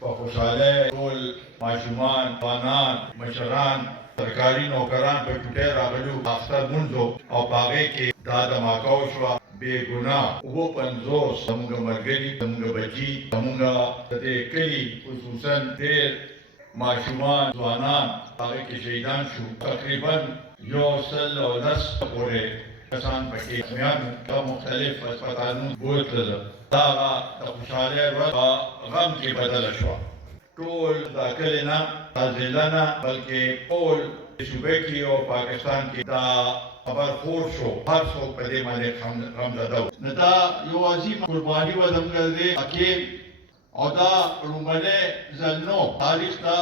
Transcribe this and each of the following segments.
په خوشحالۍ ټول ماشومان، ځوانان، مشران، سرکاري نوکران په چوټۍ راغلي وو، اختر لمونځ او په هغې کې دا دماکه وشوه. بې ګناه 50 زموږ ملګري، زموږ بچي، زموږ د دې کلي خصوصا ډېر ماشومان، ځوانان هغې کې شهیدان شو. تقریبا 110 پورې کسان پکې زخمیان وو. دا مختلف هسپتالونو بوتلل. دا هغه د خوشحالۍ ورځ په غم کې بدله شوه. ټول دا کلي نه، دا ضلع نه، بلکې ټول صوبې کې او پاکستان کې دا خبر خور شو. هر څوک په دې باندې غمزده و. نو دا یو عظیم قرباني وه زموږ د دې حکیم، او دا لومړنی ځل نو تاریخ ته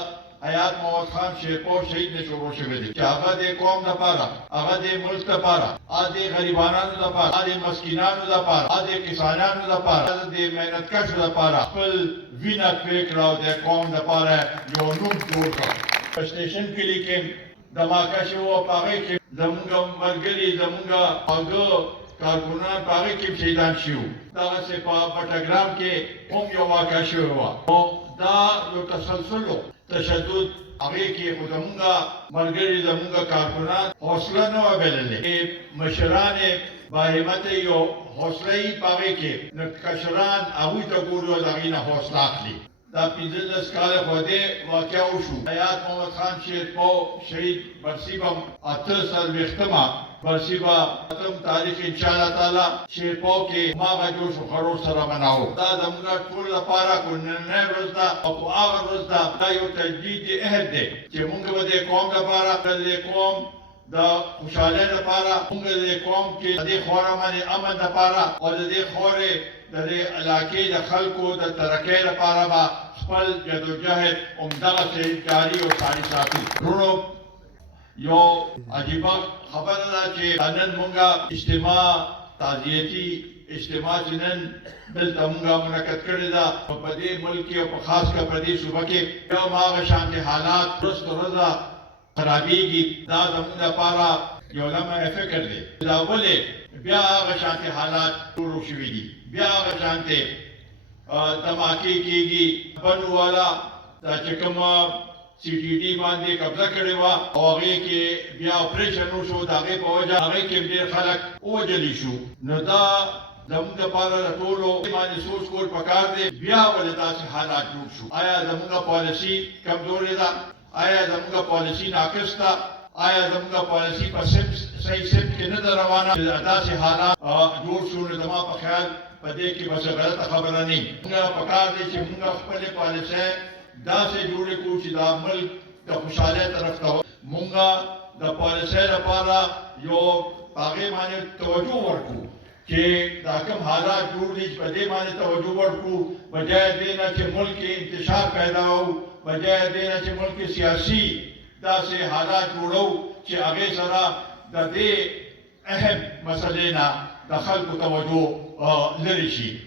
حیات محمد خان شیرپور شهید نه شروع شوی دی چې هغه د قوم دپاره، هغه د ملک دپاره، هغه د غریبانانو دپاره، هغه د مسکینانو دپاره، هغه د کسانانو دپاره، هغه د محنتکشو دپاره خپل وینه توی کړه او د قوم دپاره یو نوم جوړ کړ. په سټیشن کلي کې دماکه شوې وه، په هغې کې زموږ ملګري، زموږ خواږه کارکونان په هغې کې شهیدان شوي وو. دغسې په بټګرام کې هم یو واقعه شوې وه. نو دا یو تسلسل و، تشدد هغې کې خو زموږ ملګري، زموږ کارکونان حوصله نه وه بللې. مشران یې باهمته یو حوصله یې په هغې کې، نو کشران هغوی ته ګوري او د هغې نه حوصله اخلي. دا 15 کاله خو دې واقعه وشو. حیات محمد خان شیرپور شهید برسي به 48مه برسي به 8 تاریخ انشاءالله تعالی شیرپور کې هماغه جوش و خروش سره مناوو. دا زموږ ټول لپاره نننۍ ورځ ده او په هغه ورځ ده دا یو تجدید عهد دی چې موږ به د قوم لپاره، د دې قوم د خوشحالۍ لپاره، موږ د دې قوم کې د دې خاوره باندې امن لپاره او د دې خاورې د دې علاقې د خلکو د ترقۍ لپاره به خپل جدوجهد همدغسې جاري او ساري ساتو. وروڼو، یو عجیبه خبره ده چې نن موږ اجتماع، تعزیتي اجتماع چې نن دلته موږ منعقد کړې ده په دې ملک کې او په خاص کر په دې صوبه کې، بیا هماغه شانتې حالات ورځ تر ورځه خرابېږي. دا زموږ لپاره یو لمح فکر دی. دا ولې بیا هغه شانتې حالات شروع شوي دي، بیا هغه شانتې دماکې کېږي. بنو والا دا چې کومه CTD باندې قبضه کړې وه او هغې کې بیا اپریشن وشو، د هغې په وجه هغې کې ډېر خلک ووژلي شو. نو دا زموږ دپاره د ټولو باندې سوچ کول پکار دی، بیا ولې داسې حالات جوړ شو. آیا زموږ پالیسي کمزورې ده؟ آیا زموږ پالیسي ناقص ده؟ آیا زموږ پالیسي په صحیح سمت کې نه ده روانه؟ داسې حالات جوړ شو. نو زما په خیال په دې کې بس غلطه خبره نه وي. موږ پکار دی چې موږ خپلې پالیسۍ داسې جوړې کړو چې دا ملک د خوشحالۍ طرف ته موږ د پالیسۍ لپاره یو هغې باندې توجه ورکړو چې دا کوم حالات جوړ دي په دې باندې توجه ورکړو، بجای دې نه چې ملک کې انتشار پیدا و، بجای دې نه چې ملک کې سیاسي داسې حالات جوړو چې هغې سره د دې اهم مسلې نه د خلکو توجه لرې شي.